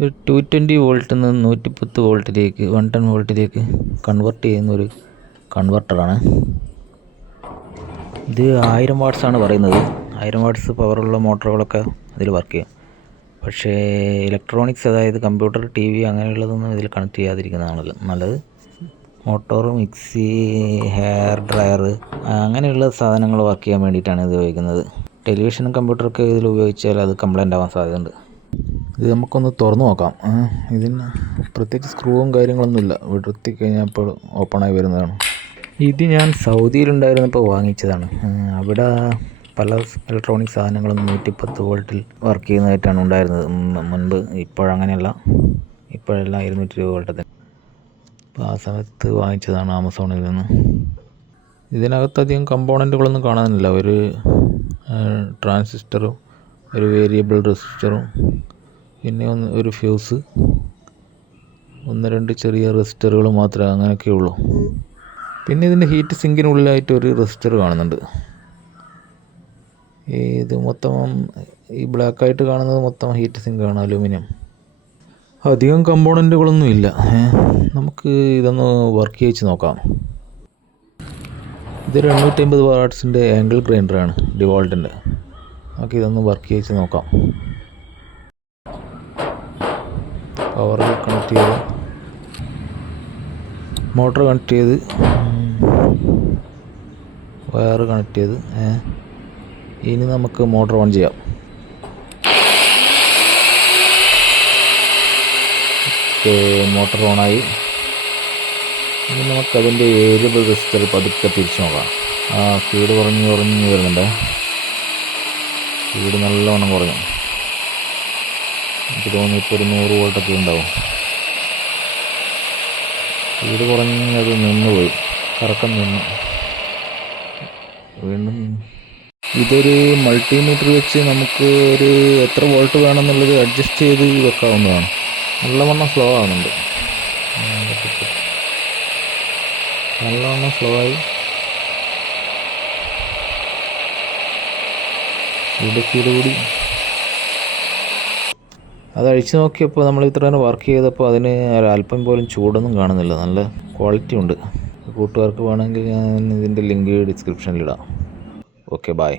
ഒരു 220 വോൾട്ടിൽ നിന്ന് 110 വോൾട്ടിലേക്ക് 110 വോൾട്ടിലേക്ക് കൺവെർട്ട് ചെയ്യുന്നൊരു കൺവെർട്ടറാണ് ഇത്. 1000 വാട്ട്സാണ് പറയുന്നത്. 1000 വാട്ട്സ് പവറുള്ള മോട്ടോറുകളൊക്കെ അതിൽ വർക്ക് ചെയ്യും. പക്ഷേ ഇലക്ട്രോണിക്സ്, അതായത് കമ്പ്യൂട്ടർ, ടി വി അങ്ങനെയുള്ളതൊന്നും ഇതിൽ കണക്ട് ചെയ്യാതിരിക്കുന്നതാണല്ലോ നല്ലത്. മോട്ടോർ, മിക്സി, ഹെയർ ഡ്രയർ അങ്ങനെയുള്ള സാധനങ്ങൾ വർക്ക് ചെയ്യാൻ വേണ്ടിയിട്ടാണ് ഇത് ഉപയോഗിക്കുന്നത്. ടെലിവിഷനും കമ്പ്യൂട്ടറൊക്കെ ഇതിൽ ഉപയോഗിച്ചാൽ അത് കംപ്ലൈൻ്റ് ആവാൻ സാധ്യതയുണ്ട്. ഇത് നമുക്കൊന്ന് തുറന്നു നോക്കാം. ഇതിന് പ്രത്യേകിച്ച് സ്ക്രൂവും കാര്യങ്ങളൊന്നുമില്ല, വിടർത്തി കഴിഞ്ഞപ്പോൾ ഓപ്പണായി വരുന്നതാണ്. ഇത് ഞാൻ സൗദിയിലുണ്ടായിരുന്നപ്പോൾ വാങ്ങിച്ചതാണ്. അവിടെ പല ഇലക്ട്രോണിക് സാധനങ്ങളും 110 വോൾട്ടിൽ വർക്ക് ചെയ്യുന്നതായിട്ടാണ് ഉണ്ടായിരുന്നത് മുൻപ്. ഇപ്പോഴങ്ങനെയല്ല, ഇപ്പോഴെല്ലാം 220 വോൾട്ട് തന്നെ. അപ്പോൾ ആ സമയത്ത് വാങ്ങിച്ചതാണ് ആമസോണിൽ നിന്ന്. ഇതിനകത്തധികം കമ്പോണൻറ്റുകളൊന്നും കാണാനില്ല. ഒരു ട്രാൻസിസ്റ്ററും ഒരു വേരിയബിൾ റെസിസ്റ്ററും പിന്നെ ഒരു ഫ്യൂസ്, 1-2 ചെറിയ റെസിസ്റ്ററുകൾ മാത്രമേ അങ്ങനെയൊക്കെ ഉള്ളൂ. പിന്നെ ഇതിൻ്റെ ഹീറ്റ് സിങ്കിനുള്ളിലായിട്ട് ഒരു റെസിസ്റ്റർ കാണുന്നുണ്ട്. ഇത് മൊത്തം ഈ ബ്ലാക്കായിട്ട് കാണുന്നത് മൊത്തം ഹീറ്റ് സിങ്കാണ്, അലൂമിനിയം. അധികം കമ്പോണൻറ്റുകളൊന്നും ഇല്ല. നമുക്ക് ഇതൊന്ന് വർക്ക് ചെയ്യിച്ച് നോക്കാം. ഇതൊരു 850 വാട്ട്സിൻ്റെ ആംഗിൾ ഗ്രൈൻഡറാണ്, ഡിവോൾട്ടിൻ്റെ. നമുക്ക് ഇതൊന്ന് വർക്ക് ചെയ്യിച്ച് നോക്കാം. പവർ കണക്ട് ചെയ്ത്, മോട്ടർ കണക്ട് ചെയ്ത്, വയർ കണക്ട് ചെയ്ത്, ഇനി നമുക്ക് മോട്ടർ ഓൺ ചെയ്യാം. മോട്ടർ ഓണായി. ഇനി നമുക്കതിൻ്റെ വേരിയബിൾ റെസിസ്റ്റർ പതുക്കെ തിരിച്ചു നോക്കാം. സ്പീഡ് കുറഞ്ഞ് വരുന്നുണ്ട്. സ്പീഡ് നല്ലവണ്ണം കുറഞ്ഞു. എനിക്ക് തോന്നുന്നു ഇപ്പോൾ ഒരു 100 വോൾട്ടൊക്കെ ഉണ്ടാവും. സ്പീഡ് കുറഞ്ഞ് അത് നിന്നുപോയി, കറക്കം നിന്നു. വീണ്ടും ഇതൊരു മൾട്ടിമീറ്റർ വെച്ച് നമുക്ക് ഒരു എത്ര വോൾട്ട് വേണമെന്നുള്ളത് അഡ്ജസ്റ്റ് ചെയ്ത് വെക്കാവുന്നതാണ്. നല്ലവണ്ണം സ്ലോ ആവുന്നുണ്ട്, നല്ലവണ്ണം സ്ലോ ആയി. സ്പീഡ് കൂടി. അത് അഴിച്ചു നോക്കിയപ്പോൾ നമ്മൾ ഇത്രയും വർക്ക് ചെയ്തപ്പോൾ അതിന് ഒരല്പം പോലും ചൂടൊന്നും കാണുന്നില്ല. നല്ല ക്വാളിറ്റി ഉണ്ട്. കൂട്ടുകാർക്ക് വേണമെങ്കിൽ ഞാൻ ഇതിൻ്റെ ലിങ്ക് ഡിസ്ക്രിപ്ഷനിലിടാം. Okay, by.